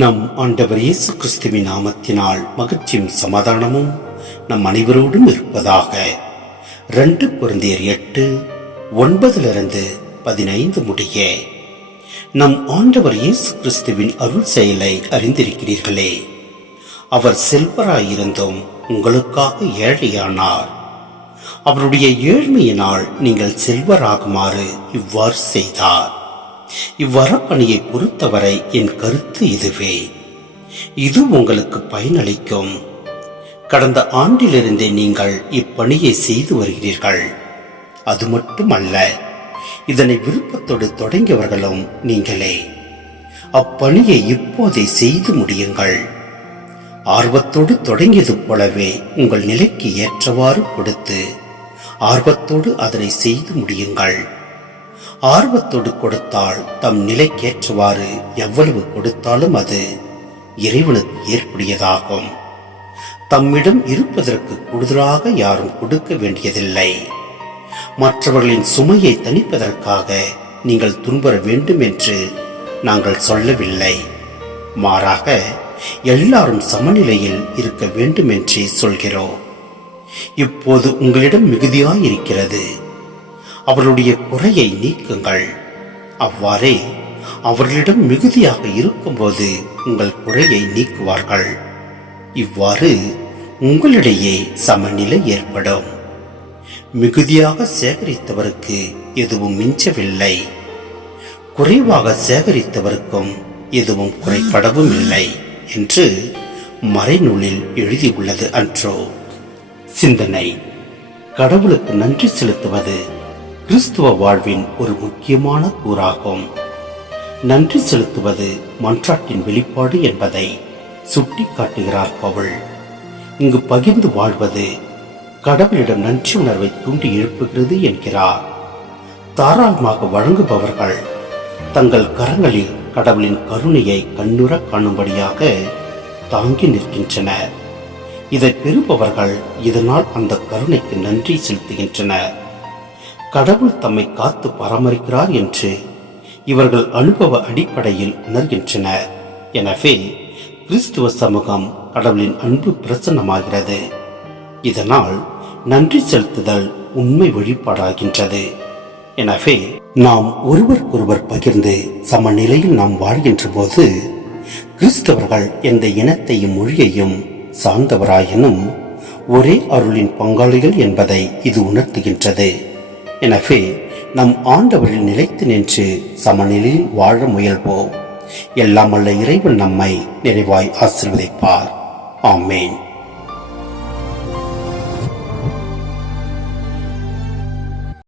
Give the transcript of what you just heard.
நம் ஆண்டவர் இயேசு கிறிஸ்துவின் நாமத்தினால் மகிழ்ச்சியும் சமாதானமும் நம் அனைவரோடும் இருப்பதாக. 2 கொரிந்தியர் 8:9-15 முடிய. நம் ஆண்டவர் இயேசு கிறிஸ்துவின் அருள் செயலை அறிந்திருக்கிறீர்களே. அவர் செல்வராயிருந்தும் உங்களுக்காக ஏழையானார். அவருடைய ஏழ்மையினால் நீங்கள் செல்வராகுமாறு இவ்வாறு செய்தார். இவ்வரப்பணியை பொறுத்தவரை என் கருத்து இதுவே. இது உங்களுக்கு பயனளிக்கும். கடந்த ஆண்டிலிருந்தே நீங்கள் இப்பணியை செய்து வருகிறீர்கள். அது மட்டுமல்ல, இதனை விருப்பத்தோடு தொடங்கியவர்களும் நீங்களே. அப்பணியை இப்போதே செய்து முடியுங்கள். ஆர்வத்தோடு தொடங்கியது போலவே உங்கள் நிலைக்கு ஏற்றவாறு கொடுத்து ஆர்வத்தோடு அதனை செய்து முடியுங்கள். ஆர்வத்தோடு கொடுத்தால் தம் நிலைக்கேற்றவாறு எவ்வளவு கொடுத்தாலும் அது இறைவனுக்கு ஏற்புடையதாகும். தம்மிடம் இருப்பதற்கு கூடுதலாக யாரும் கொடுக்க வேண்டியதில்லை. மற்றவர்களின் சுமையை தணிப்பதற்காக நீங்கள் துன்புற வேண்டும் என்று நாங்கள் சொல்லவில்லை. மாறாக எல்லாரும் சமநிலையில் இருக்க வேண்டும் என்றே சொல்கிறோம். இப்போது உங்களிடம் மிகுதியாயிருக்கிறது. அவர்களுடைய குறையை நீக்குங்கள். அவ்வாறே அவர்களிடம் மிகுதியாக இருக்கும்போது உங்கள் குறையை நீக்குவார்கள். இவ்வாறு உங்களிடையே சமநிலை ஏற்படும். மிகுதியாக சேகரித்தவருக்கு எதுவும் மிஞ்சவில்லை. குறைவாக சேகரித்தவருக்கும் எதுவும் குறைபடவும் இல்லை என்று மறைநூலில் எழுதியுள்ளது அன்றோ? சிந்தனை. கடவுளுக்கு நன்றி செலுத்துவது கிறிஸ்துவ வாழ்வின் ஒரு முக்கியமான கூறாகும். நன்றி செலுத்துவது மன்றாட்டின் வெளிப்பாடு என்பதை சுட்டி காட்டுகிறார் பவுல். இங்கு பகிர்ந்து வாழ்வது கடவுளிடம் நன்றி உணர்வை தூண்டி எழுப்புகிறது என்கிறார். தாராளமாக வழங்குபவர்கள் தங்கள் கரங்களில் கடவுளின் கருணையை கண்ணுற காணும்படியாக தாங்கி நிற்கின்றனர். இதை பெறுபவர்கள் இதனால் அந்த கருணைக்கு நன்றி செலுத்துகின்றனர். கடவுள் தம்மை காத்து பராமரிக்கிறார் என்று இவர்கள் அனுபவ அடிப்படையில் உணர்கின்றனர். எனவே கிறிஸ்துவ சமூகம் கடவுளின் அன்பு பிரசன்னமாகிறது. இதனால் நன்றி செலுத்துதல் உண்மை வழிபாடாகின்றது. எனவே நாம் ஒருவருக்கொருவர் பகிர்ந்து சமநிலையில் நாம் வாழ்கின்ற போது கிறிஸ்தவர்கள் எந்த இனத்தையும் மொழியையும் சார்ந்தவராயினும் ஒரே அருளின் பங்காளிகள் என்பதை இது உணர்த்துகின்றது. எனவே நம் ஆண்டவரில் நிலைத்து நின்று சமநிலையில் வாழ முயல்வோம். எல்லாம் வல்ல இறைவன் நம்மை நிறைவாய் ஆசீர்வதிப்பார். ஆமேன்.